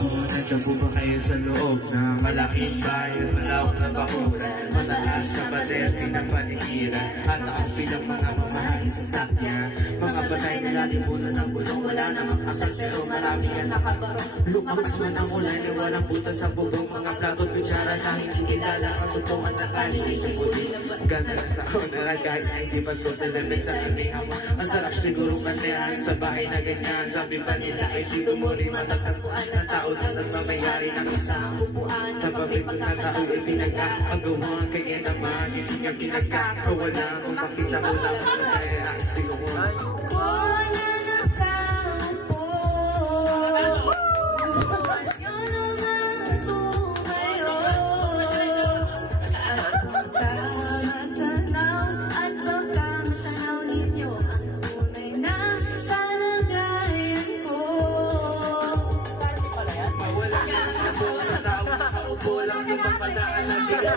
Nandiyan po ba kayo sa loob ng malaking bayan, malawak na bakuran, mataas na pader, pinapanikiran, at ako bilang mga mamahalin sa sakya. Mga batay na lalimunan ng bulong, wala namang kasal pero marami yan nakabarong. Lumakas man ang ulan, walang butas sa bubong, mga plato at kutsara na hindi kilala ang totoong at nakaling isang puti. Ganda sa ako na kahit na hindi pa sa lamesa sa kanihan. Ang sarap siguro kantahan sa bahay na ganyan. Sabi pa nila ay dito muli matatagpuan ng tao na nagmamayari ng isang upuan. Kapag may pagkakao ay pinag-aagawan, kaya naman hindi niya pinagkakawalan. Kung makita mo lang kaya siguro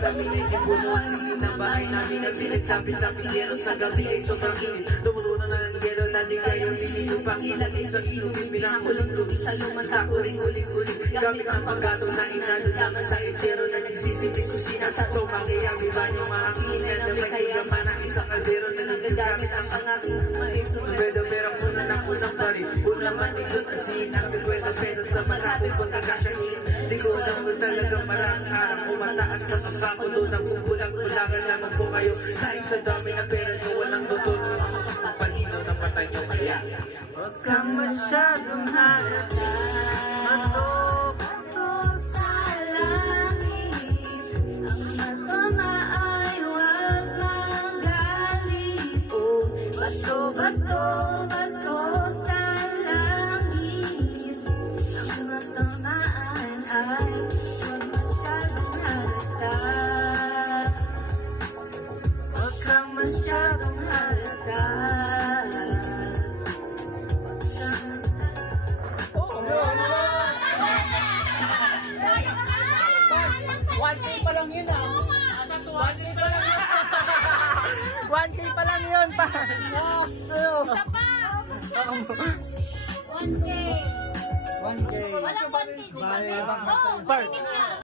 kami nagkipunuan ng inabahay namin ang pinagtapit na pilero sa gabi ay sobrang init. Lumununan na ng yelo na di kayang binigyo pang ilagay sa inumin. Pinakulong tubig sa lumanta, uling-uling-uling gamit ang panggato na inalulaman sa etsero na nagsisipin kusina. So makiyami ba niyong mahakinan na may kayama ng isang kaldero na nagagamit ang pangaking maiso. Pero kunan ako ng bari, ulaman nilot asin ang 50 pesos sa matapong pagkakasyahin. Di ko alam mo talaga marang harang umataas na pagkakulo ng kukulang-kulangan lamang po kayo. Kahit sa dami na pera nyo walang tuturo ang palino ng mata nyo kaya huwag kang masyadong halata. Bato sa langit, ang matama ay huwag magaling. Oh, bato sa langit, ang matamaan ay huwag masyadong halata. Huwag kang masyadong halata. Pa lang yun ah. 1K pa lang yun pa. Isa pa. 1K. 1K. Walang 1K. Part.